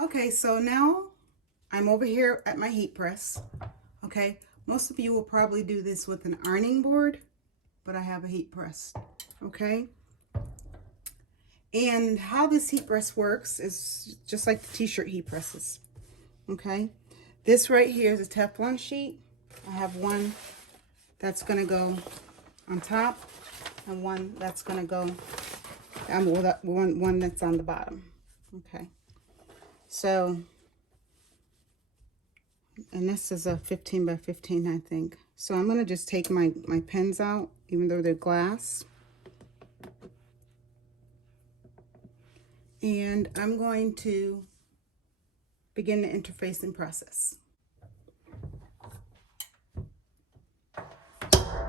Okay, so now I'm over here at my heat press. Okay, most of you will probably do this with an ironing board, but I have a heat press. Okay, and how this heat press works is just like the t-shirt heat presses. Okay, this right here is a Teflon sheet. I have one that's gonna go on top and one that's gonna go one that's on the bottom. Okay, so, and this is a 15 by 15, I think. So I'm gonna just take my pens out, even though they're glass. And I'm going to begin the interfacing process.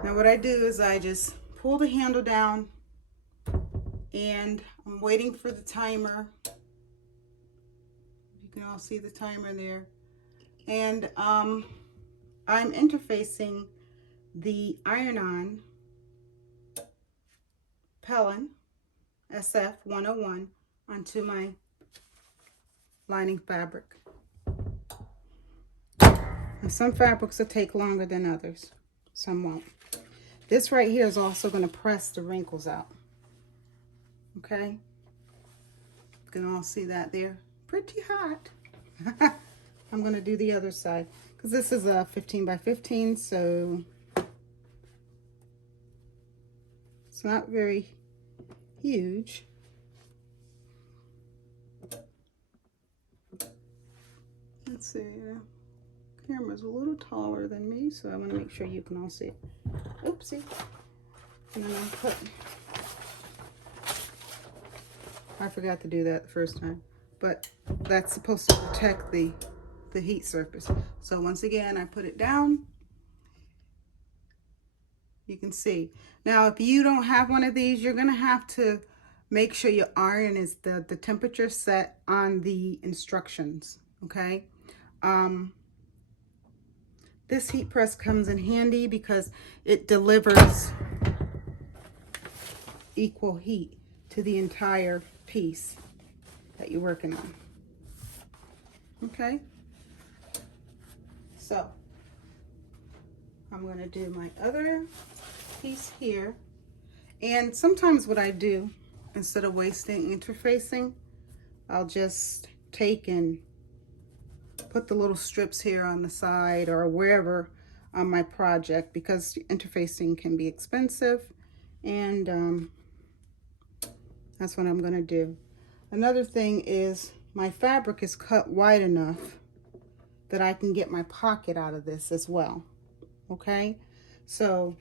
Now what I do is I just pull the handle down and I'm waiting for the timer. You can all see the timer there. And I'm interfacing the iron-on Pellon SF101 onto my lining fabric. And some fabrics will take longer than others, some won't. This right here is also going to press the wrinkles out. Okay, you can all see that there. Pretty hot. I'm going to do the other side because this is a 15 by 15, so it's not very huge. Let's see, camera's a little taller than me, so I want to make sure you can all see it. Oopsie. And then I'll put, I forgot to do that the first time, but that's supposed to protect the heat surface. So once again, I put it down. You can see. Now, if you don't have one of these, you're gonna have to make sure your iron is the temperature set on the instructions, okay? This heat press comes in handy because it delivers equal heat to the entire piece that you're working on. Okay, so I'm going to do my other piece here, and sometimes what I do, instead of wasting interfacing, I'll just take and put the little strips here on the side or wherever on my project, because interfacing can be expensive, and that's what I'm going to do. Another thing is my fabric is cut wide enough that I can get my pocket out of this as well. Okay, so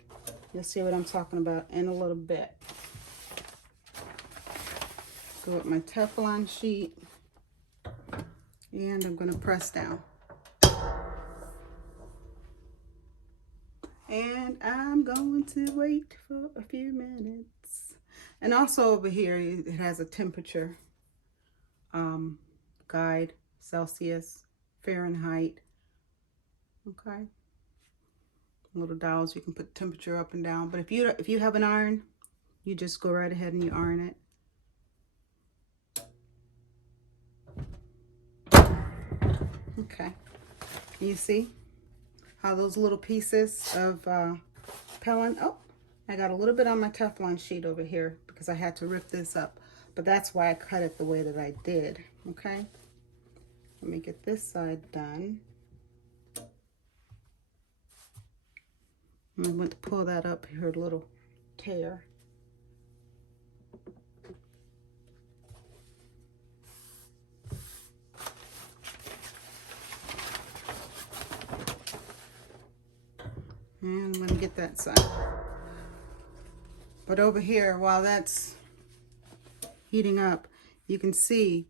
you'll see what I'm talking about in a little bit. Go with my Teflon sheet and I'm going to press down. And I'm going to wait for a few minutes. And also over here, it has a temperature guide, Celsius, Fahrenheit. Okay. Little dials, you can put temperature up and down. But if you have an iron, you just go right ahead and you iron it. Okay. You see how those little pieces of Pellon, oh, I got a little bit on my Teflon sheet over here because I had to rip this up, but that's why I cut it the way that I did. Okay, let me get this side done. I went to pull that up, you heard a little tear. And I'm going to get that side. But over here, while that's heating up, you can see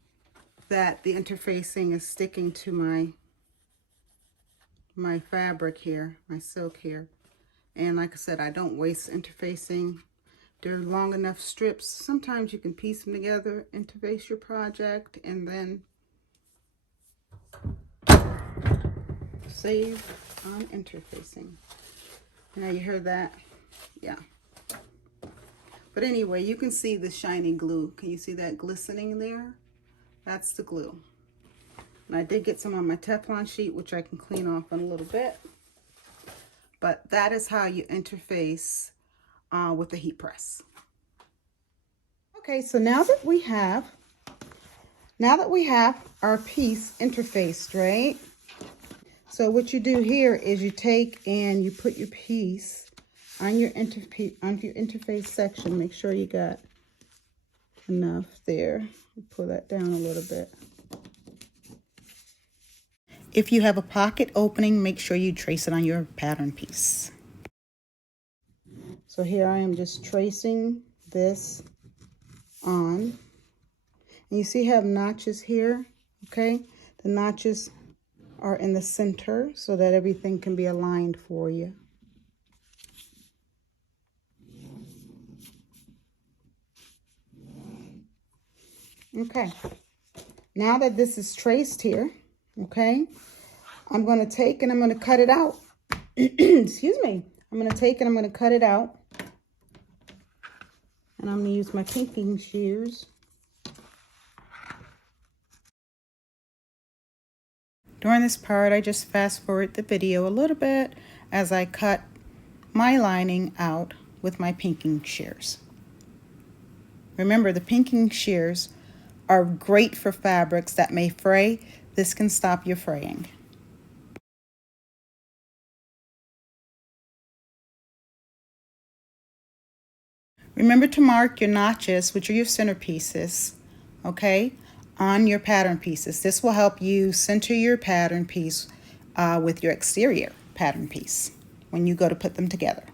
that the interfacing is sticking to my fabric here, my silk here. And like I said, I don't waste interfacing. They're long enough strips. Sometimes you can piece them together, interface your project, and then save on interfacing. Now you heard that? Yeah. But anyway, you can see the shiny glue. Can you see that glistening there? That's the glue. And I did get some on my Teflon sheet, which I can clean off in a little bit. But that is how you interface with the heat press. Okay, so now that we have our piece interfaced, right? So what you do here is you take and you put your piece on your interface section. Make sure you got enough there. Pull that down a little bit. If you have a pocket opening, make sure you trace it on your pattern piece. So here I am just tracing this on. And you see I have notches here, okay? The notches are in the center so that everything can be aligned for you. Okay, now that this is traced here, okay, I'm going to take and I'm going to cut it out. Excuse me. I'm going to take and I'm going to cut it out. And I'm going to use my pinking shears. During this part, I just fast forward the video a little bit as I cut my lining out with my pinking shears. Remember, the pinking shears are great for fabrics that may fray. This can stop your fraying. Remember to mark your notches, which are your center pieces, okay, on your pattern pieces. This will help you center your pattern piece with your exterior pattern piece when you go to put them together.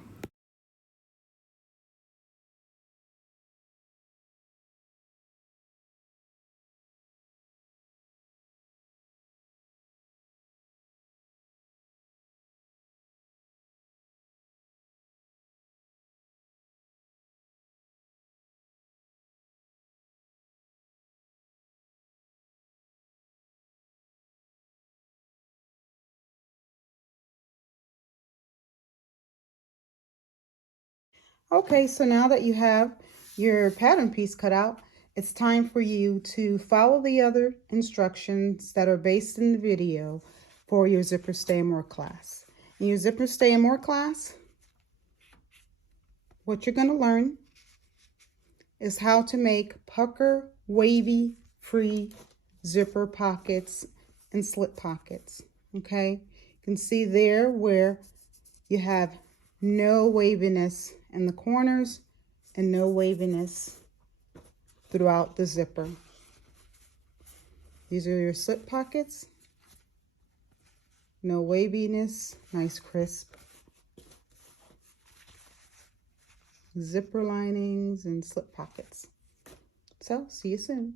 Okay, so now that you have your pattern piece cut out, it's time for you to follow the other instructions that are based in the video for your Zipper Stay and More class. In your Zipper Stay and More class, what you're going to learn is how to make pucker, wavy, free zipper pockets and slip pockets. Okay, you can see there where you have no waviness in the corners and no waviness throughout the zipper. These are your slip pockets. No waviness, nice crisp zipper linings and slip pockets. So, see you soon.